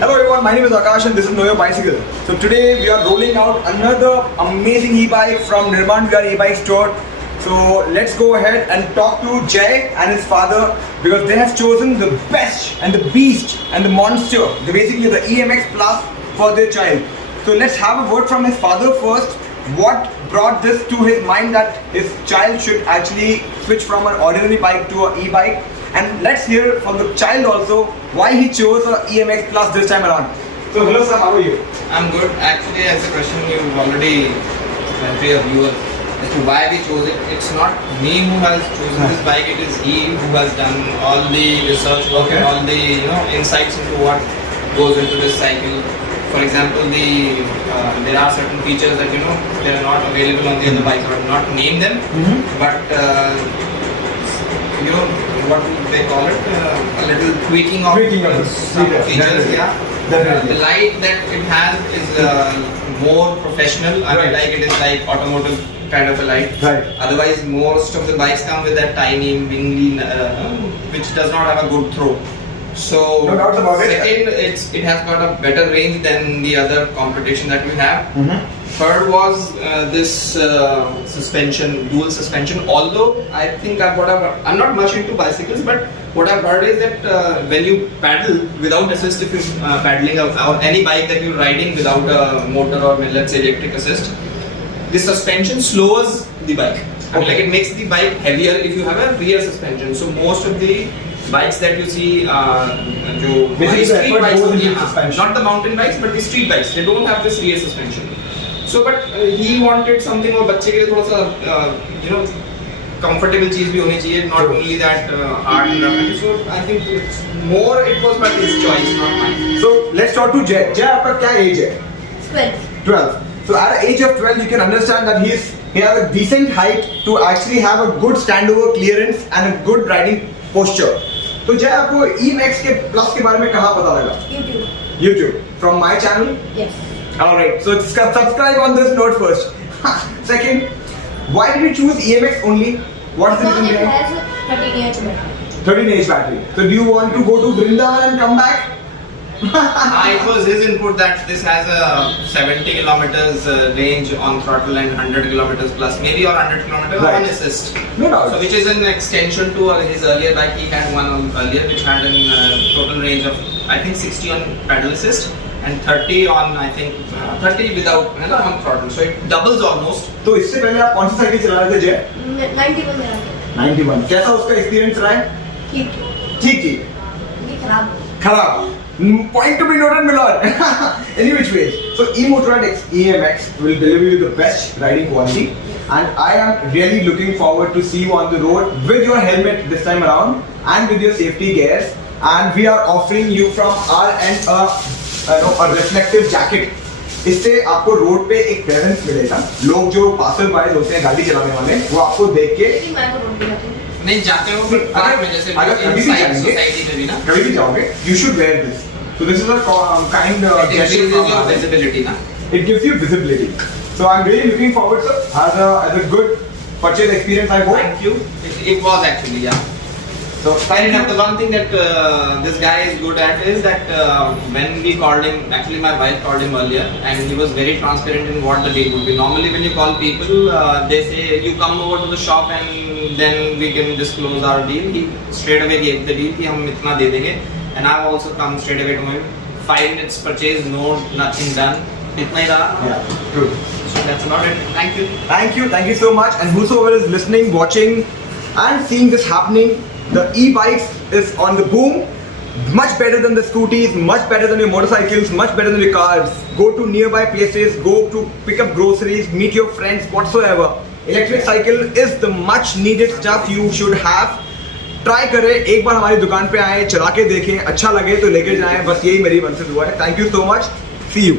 Hello everyone, my name is Akash and this is Know Your Bicycle. So today we are rolling out another amazing e-bike from Nirman VR e-bike store. So let's go ahead and talk to Jay and his father because they have chosen the best and the beast and the monster, basically the EMX Plus for their child. So let's have a word from his father first. What brought this to his mind that his child should actually switch from an ordinary bike to an e-bike? And let's hear from the child also why he chose a EMX Plus this time around. So hello sir, how are you? I'm good. Actually, as a question you've already sent to your viewers as to why we chose it. It's not me who has chosen this bike. It is he who has done all the research work and all the insights into what goes into this cycle. For example, there are certain features that they are not available on the other bikes. I will not name them, but what they call it, a little tweaking of some features. The light that it has is more professional. I mean, like it is like automotive kind of a light. Right. Otherwise, most of the bikes come with that tiny wingly, which does not have a good throw. So, no doubts about it. Second, it has got a better range than the other competition that we have. Third was this suspension, dual suspension. Although I think I'm not much into bicycles, but what I've heard is that when you paddle without assist, if you're paddling or any bike that you're riding without a motor or let's say electric assist, the suspension slows the bike. I mean, like it makes the bike heavier if you have a rear suspension. So most of the bikes that you see, street bikes, not the mountain bikes, but the street bikes, they don't have this rear suspension. So, but he wanted something और बच्चे के लिए थोड़ा सा comfortable चीज भी होनी चाहिए, not only that hard and rough. So I think it was but his choice, not mine. So let's talk to Jay. Jay, आपका क्या age है? 12. 12. So at the age of 12, you can understand that he has a decent height to actually have a good standover clearance and a good riding posture. तो जय आपको EMX के Plus के बारे में कहाँ पता लगा? YouTube. From my channel? Yes. Alright, so subscribe on this note first. Second, why did you choose EMX only? What's the reason It behind? has a 13 battery. 13 battery. So do you want to go to Vrindavan and come back? It was his input that this has a 70 kilometers range on throttle and 100 kilometers plus, maybe or 100 kilometers on assist. No doubt. So which is an extension to his earlier bike. He had one earlier which had a total range of I think 60 on pedal assist and 30 on I think 30 without on throttle. So it doubles almost. तो इससे पहले आप कौन सी cycle चला रहे थे जय? 91 में रहा 91. कैसा उसका एक्सपीरियंस रहा है? ठीक ठीक. ये खराब खराब. Point to be noted, Milan. Any which way. So eMotorrad X EMX will deliver you the best riding quality, and I am really looking forward to see you on the road with your helmet this time around and with your safety gears. And we are offering you from our end a reflective jacket. इससे आपको road पे एक presence मिलेगा. लोग जो passer buys होते हैं गाड़ी चलाने वाले वो आपको देख के लेकिन मैं तो रोड पे जाती हूँ. नहीं जाते हो फिर पार्क में जैसे सोसाइटी में भी ना कभी भी जाओगे you should wear this. So this is a kind gesture from our visibility ना. It gives you visibility. So I'm really looking forward, sir, as a good purchase experience. I hope. Thank you. It was actually, yeah. So And the one thing that this guy is good at is that when we called him, actually my wife called him earlier, and he was very transparent in what the deal would be. Normally when you call people, they say you come over to the shop and then we can disclose our deal. He straight away gave the deal कि हम इतना दे देंगे, and I've also come straight away to him. 5 minutes purchase, nothing done. इतना ही रहा. yeah, true. So that's about it. Thank you. Thank you so much. And whosoever is listening, watching, and seeing this happening, the e-bikes is on the boom. Much better than the scooties, much better than your motorcycles, much better than your cars. Go to nearby places, go to pick up groceries, meet your friends, whatsoever. Electric cycle is the much needed stuff you should have. Try करें, एक बार हमारी दुकान पे आए, चला के देखें, अच्छा लगे तो लेके जाएं. बस यही मेरी मन से दुआ है. Thank you so much. See you.